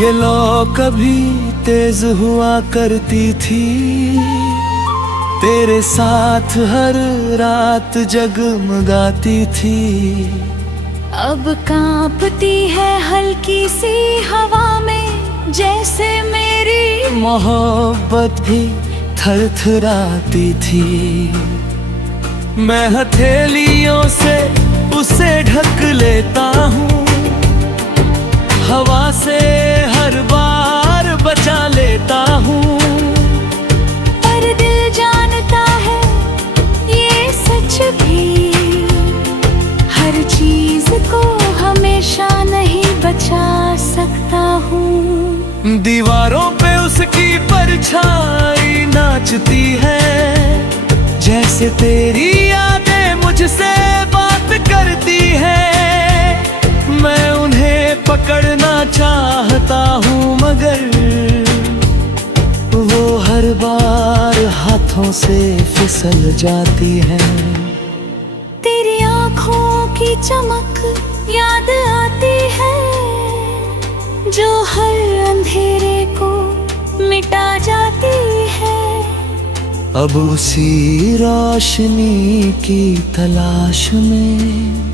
ये लौ कभी तेज हुआ करती थी, तेरे साथ हर रात जगमगाती थी। अब कांपती है हल्की सी हवा में, जैसे मेरी मोहब्बत भी थरथराती थी। मैं हथेलियों से उसे ढक लेता हूँ, हवा से हर बार बचा लेता हूँ। पर दिल जानता है ये सच भी, हर चीज को हमेशा नहीं बचा सकता हूँ। दीवारों पे उसकी परछाई नाचती है, जैसे तेरी यादें मुझसे बात करती है। मैं उन्हें पकड़ना चाहता हूँ, मगर वो हर बार हाथों से फिसल जाती है। तेरी आँखों की चमक याद आती है, जो हर अंधेरे को मिटा जाती है। अब उसी रोशनी की तलाश में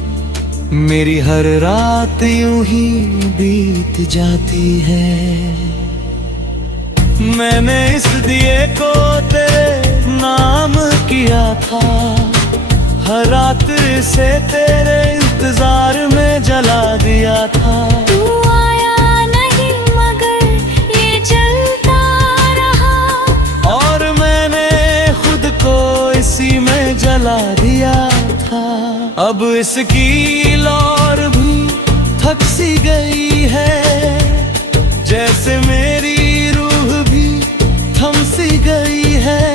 मेरी हर रात यूं ही बीत जाती है। मैंने इस दिए को तेरे नाम किया था, हर रात से तेरे इंतजार में जला दिया था। तू आया नहीं मगर ये जलता रहा, और मैंने खुद को इसी में जला दिया था। अब इसकी लौर भी थक सी गई है, जैसे मेरी रूह भी थम सी गई है।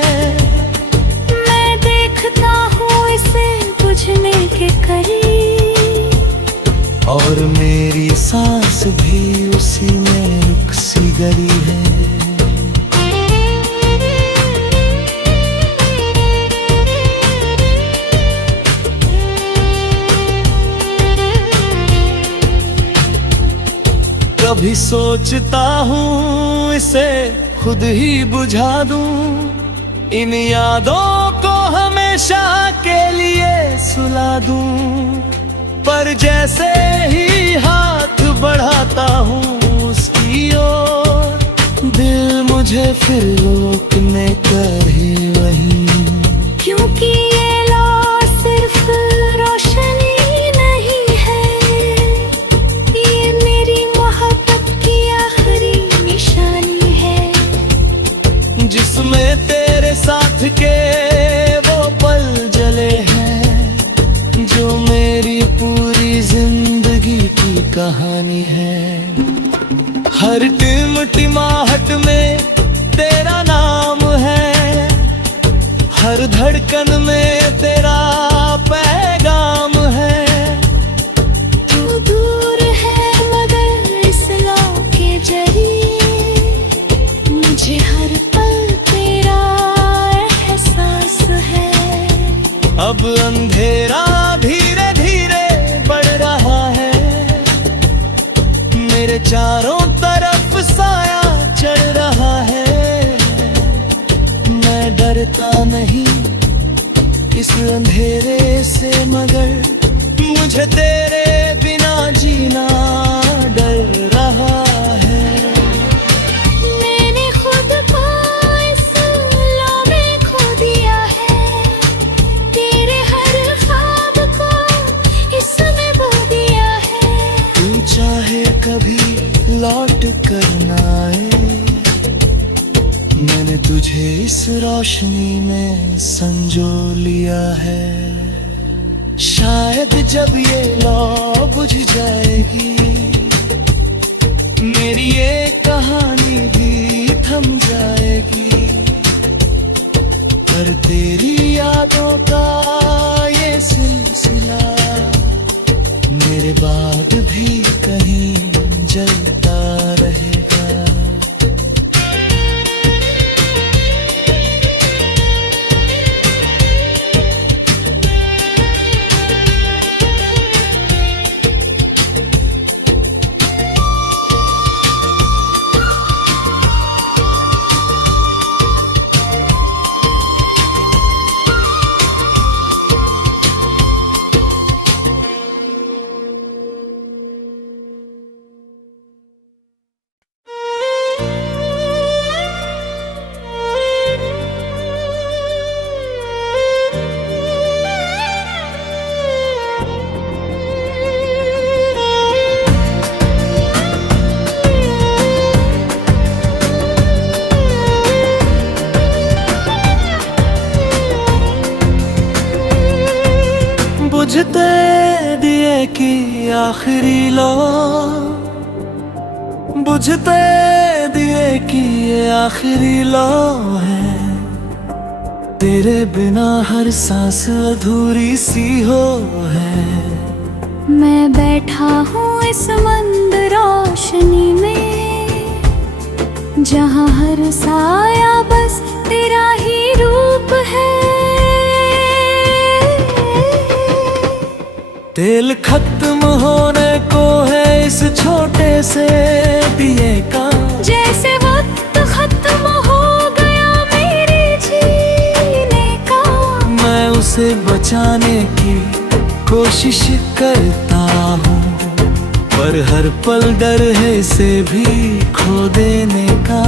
मैं देखता हूँ इसे बुझने के करीब, और मेरी सांस भी उसी में रुक सी गई है। कभी सोचता हूँ इसे खुद ही बुझा दूं, इन यादों को हमेशा के लिए सुला दूं। पर जैसे ही हाथ बढ़ाता हूँ उसकी ओर, दिल मुझे फिर रोकने कहे वहीं। क्योंकि ये लौ सिर्फ रोशनी नहीं है, ये मेरी मोहब्बत की आखिरी निशानी है। जिसमें तेरे साथ के वो पल जले हैं, जो मेरी पूरी जिंदगी की कहानी है। हर टिमटिमाहट में तेरा नाम है, हर धड़कन में तेरा पैगाम है। तू दूर है मगर इस लौ के जरिए, मुझे हर पल तेरा एहसास है। अब अंधेरा धीरे धीरे बढ़ रहा है, मेरे चारों तरफ साया चढ़ रहा है। मैं डरता नहीं इस अंधेरे से, मगर मुझे तेरे बिना जीना डर रहा है। मैंने खुद को इस लौ में खो दिया है, तेरे हर ख्वाब को इसमें बो दिया है। तू चाहे कभी लौट कर ना आए, मैंने तुझे इस रोशनी में संजो लिया है। शायद जब ये लौ बुझ जाएगी, मेरी ये कहानी भी थम जाएगी। पर तेरी यादों का ये सिलसिला मेरे बाद भी कहीं जलता रहेगा। बुझते दिए की आखिरी लो, बुझते दिए की ये आखिरी लो है। तेरे बिना हर सांस अधूरी सी हो है। मैं बैठा हूँ इस मंद रोशनी में, जहाँ हर साया बस तेरा ही रूप है। तेल खत्म होने को है इस छोटे से दिए का, जैसे वक्त खत्म हो गया मेरे जीने का। मैं उसे बचाने की कोशिश करता हूँ, पर हर पल डर है इसे भी खो देने का।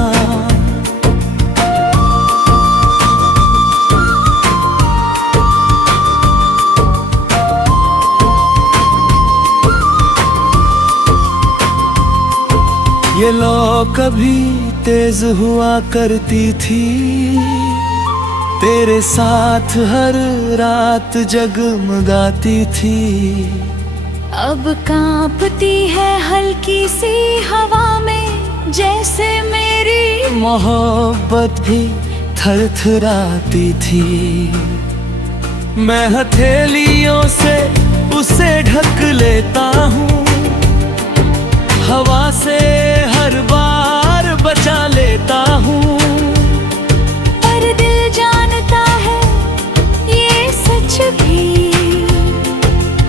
ये लो कभी तेज हुआ करती थी, तेरे साथ हर रात जगमगाती थी। अब कांपती है हल्की सी हवा में, जैसे मेरी मोहब्बत भी थरथराती थी। मैं हथेलियों से उसे ढक लेता हूँ, हवा से हर बार बचा लेता हूँ। पर दिल जानता है ये सच भी,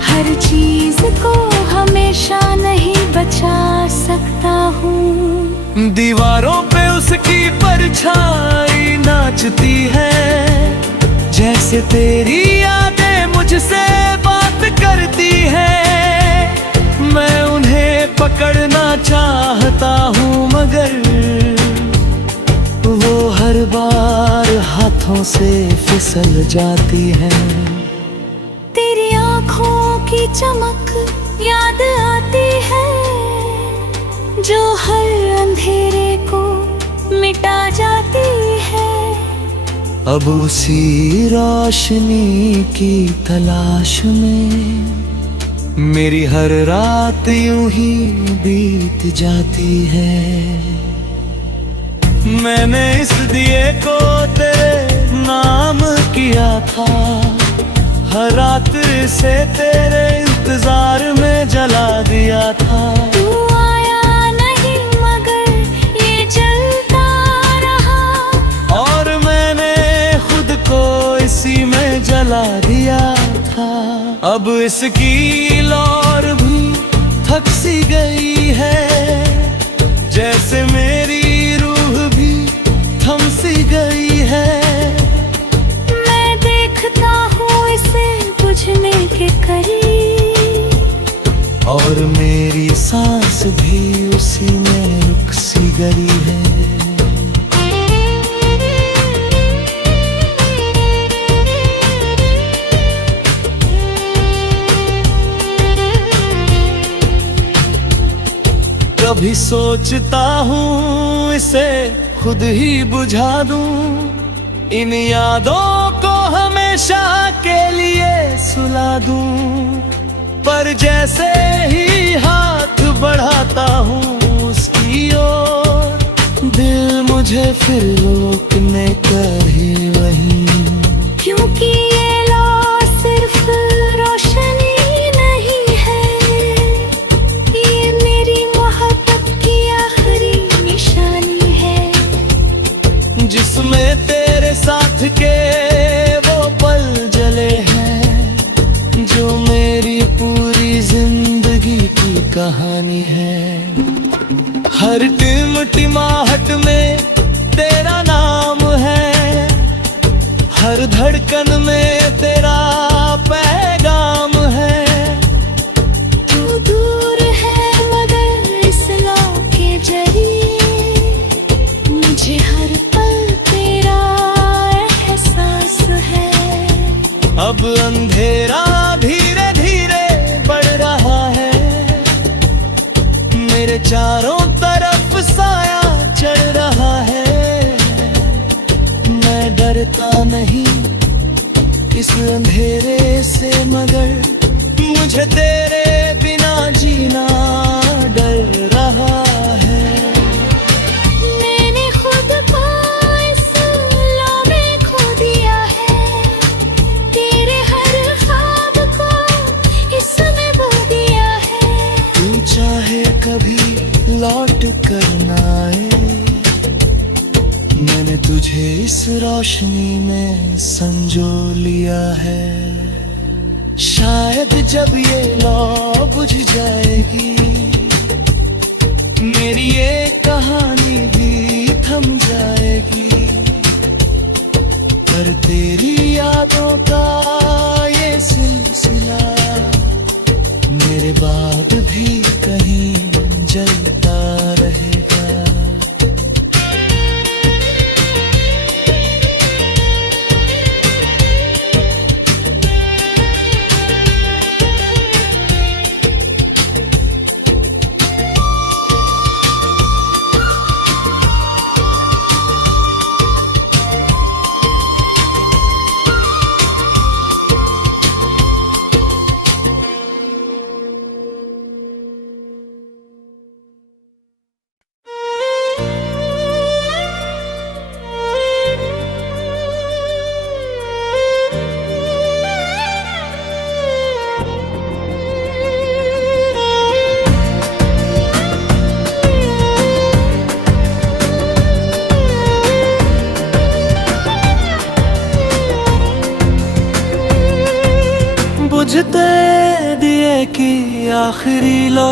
हर चीज को हमेशा नहीं बचा सकता हूँ। दीवारों पे उसकी परछाई नाचती है, जैसे तेरी यादें मुझसे बात करती है। मैं उन्हें पकड़ना चाहता हूँ, मगर वो हर बार हाथों से फिसल जाती है। तेरी आँखों की चमक याद आती है, जो हर अंधेरे को मिटा जाती है। अब उसी रोशनी की तलाश में मेरी हर रात यूं ही बीत जाती है। मैंने इस दिए को तेरे नाम किया था, हर रात से तेरे इंतजार में जला दिया था। तू आया नहीं मगर ये जलता रहा, और मैंने खुद को इसी में जला दिया था। अब इसकी लौर भी थक सी गई है, जैसे मेरी रूह भी थम सी गई है। मैं देखता हूँ इसे बुझने के करीब, और मेरी सांस भी उसी में रुक सी गई है। कभी सोचता हूँ इसे खुद ही बुझा दूं, इन यादों को हमेशा के लिए सुला दूं। पर जैसे ही हाथ बढ़ाता हूँ उसकी ओर, दिल मुझे फिर रोकने का ही वही। क्योंकि ये लो सिर्फ रोशनी नहीं है, ये मेरी मोहब्बत की आखिरी निशानी है। जिसमें तेरे साथ के वो पल जले हैं, जो मेरी पूरी जिंदगी की कहानी है। हर टिमटिमाहट में तेरा नाम है, हर धड़कन में तेरा पैगाम है। तू दूर है मगर इस लो के जरिए, मुझे हर पल तेरा एहसास है। अब अंधेरा धीरे धीरे बढ़ रहा है, मेरे चारों तरफ साया चढ़ रहा है। मैं डरता नहीं इस अंधेरे से, मगर मुझे तेरे बिना जीना डर रहा है। मैंने खुद को इस लौ में खो दिया है, तेरे हर ख्वाब को इसमें बो दिया है। तू चाहे कभी लौट कर ना आए, मैंने तुझे इस रोशनी में संजो लिया है। शायद जब ये लौ बुझ जाएगी, मेरी ये कहानी भी थम जाएगी। पर तेरी यादों का ये सिलसिला मेरे बाद भी कहीं जलता रहेगा। बुझते दिए की आखिरी लो,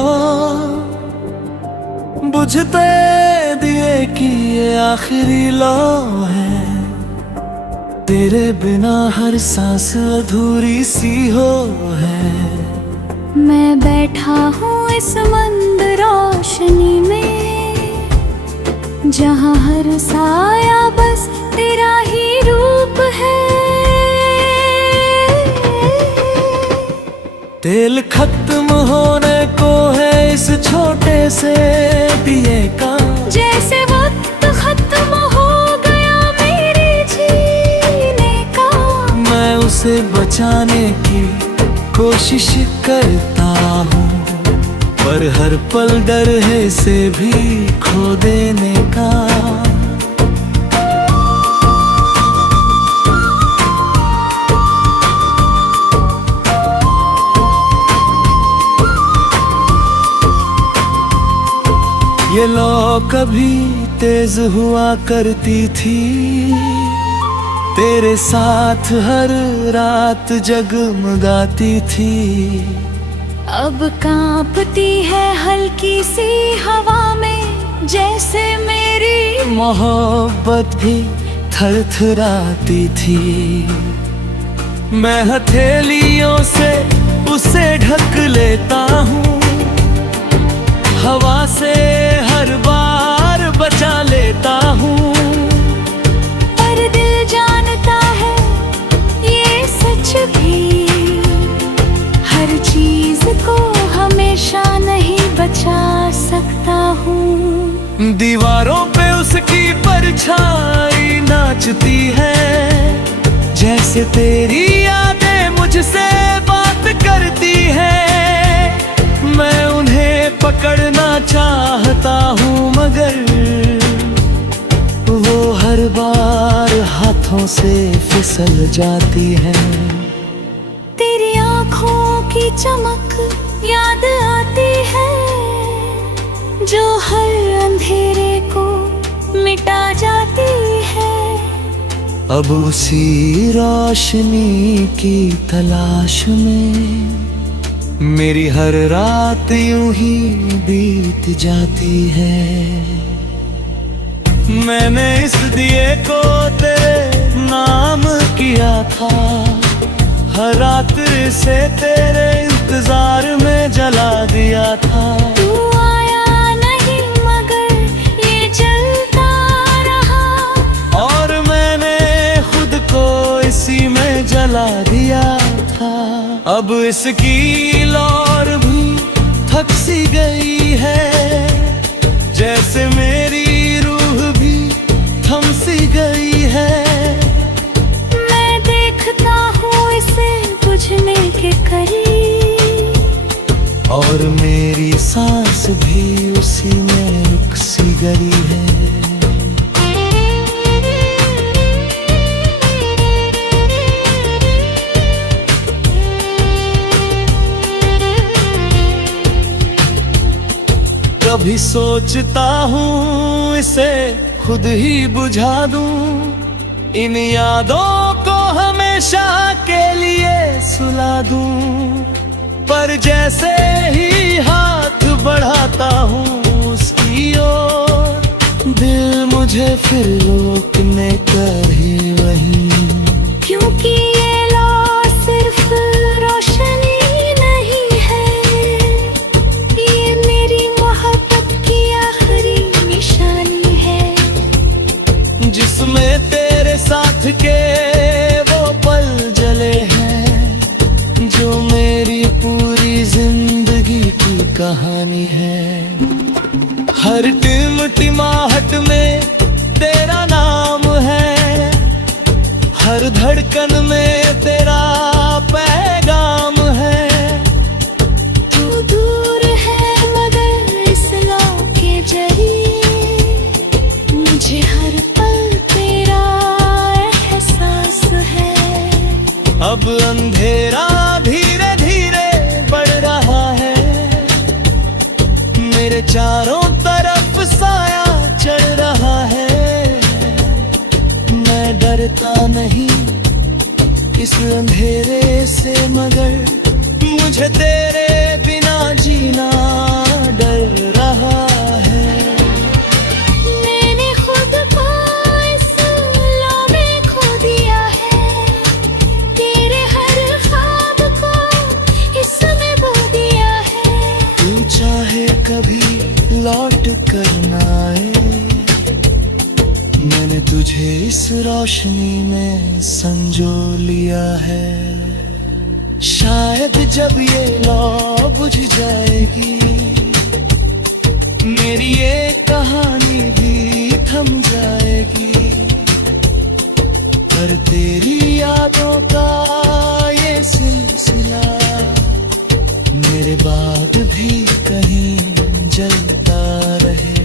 बुझते दिए की ये आखिरी लो है। तेरे बिना हर सांस अधूरी सी हो है। मैं बैठा हूँ इस मंद रोशनी में, जहाँ हर साया बस तेरा ही रूप है। तेल खत्म होने को है इस छोटे से दिए का, जैसे वक्त खत्म हो गया मेरे जीने का। मैं उसे बचाने की कोशिश करता हूँ, पर हर पल डर है इसे भी खो देने का। ये लो कभी तेज हुआ करती थी, तेरे साथ हर रात जगमगाती थी। अब कांपती है हल्की सी हवा में, जैसे मेरी मोहब्बत भी थरथराती थी। मैं हथेलियों से उसे ढक लेता हूँ, हवा से हर बार बचा लेता हूँ। पर दिल जानता है ये सच भी, हर चीज को हमेशा नहीं बचा सकता हूँ। दीवारों पे उसकी परछाई नाचती है, जैसे तेरी यादें मुझसे बात करती है। मैं उन्हें पकड़ना चाहता हूँ, मगर वो हर बार हाथों से फिसल जाती है। तेरी आँखों की चमक याद आती है, जो हर अंधेरे को मिटा जाती है। अब उसी रोशनी की तलाश में मेरी हर रात यूं ही बीत जाती है। मैंने इस दिए को तेरे नाम किया था, हर रात से तेरे इंतजार में जला दिया था। तू आया नहीं मगर ये जलता रहा, और मैंने खुद को इसी में जला दिया था। अब इसकी लौर भी थक सी गई है, जैसे मेरी रूह भी थम सी गई है। मैं देखता हूँ इसे बुझने के करीब, और मेरी सांस भी उसी में रुक सी गई है। कभी सोचता हूँ इसे खुद ही बुझा दूं, इन यादों को हमेशा के लिए सुला दूं। पर जैसे ही हाथ बढ़ाता हूँ उसकी ओर, दिल मुझे फिर रोकने कर ही वहीं। क्योंकि ये लौ सिर्फ रोशनी नहीं है, ये मेरी मोहब्बत की आखिरी निशानी है। जिसमें तेरे साथ के वो पल जले हैं, जो मेरी पूरी जिंदगी की कहानी है। हर टिमटिमाहट में तेरा नाम है, हर धड़कन में तेरा पैगाम है। तू दूर है मगर इस लौ के जरिए मुझे हर पल तेरा एहसास है। अब अंधेरा धीरे धीरे बढ़ रहा है, मेरे चारों तरफ साया चढ़ रहा है। मैं डरता नहीं इस अंधेरे से, मगर मुझे तेरे बिना जीना डर रहा है। मैंने खुद को इस लौ में खो दिया है, तेरे हर ख्वाब को इसमें बो दिया है। तू चाहे कभी लौट कर ना आए, मैंने तुझे इस रोशनी में संजो लिया है। शायद जब ये लौ बुझ जाएगी, मेरी ये कहानी भी थम जाएगी। पर तेरी यादों का ये सिलसिला मेरे बाद भी कहीं जलता रहेगा।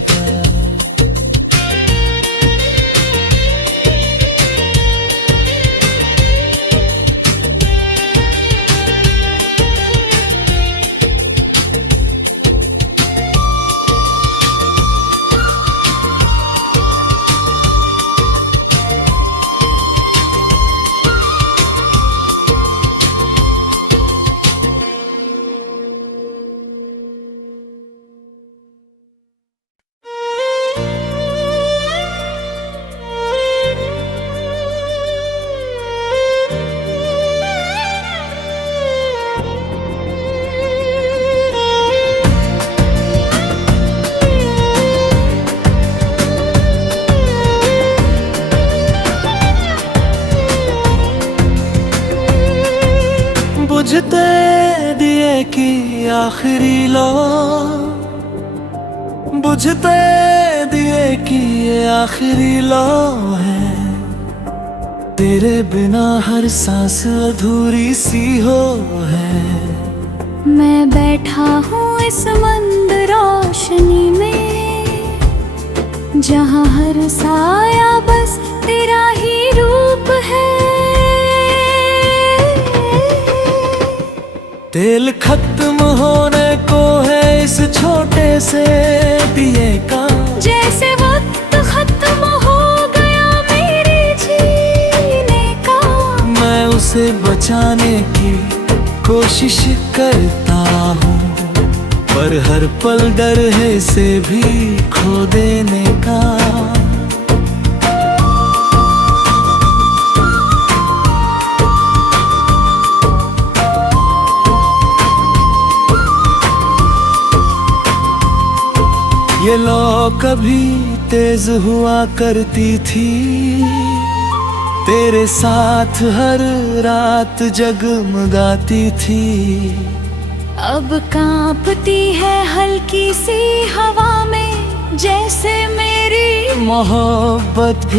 बुझते दिए की आखिरी लौ, बुझते दिए की ये आखिरी लौ है। तेरे बिना हर सांस अधूरी सी हो है। मैं बैठा हूँ इस मंद रोशनी में, जहाँ हर साया बस तेरा ही रूप है। तेल खत्म होने को है इस छोटे से दिए का, जैसे वक्त खत्म हो गया मेरे जीने का। मैं उसे बचाने की कोशिश करता हूँ, पर हर पल डर है इसे भी खो देने का। ये लौ कभी तेज हुआ करती थी, तेरे साथ हर रात जगमगाती थी। अब कांपती है हल्की सी हवा में, जैसे मेरी मोहब्बत भी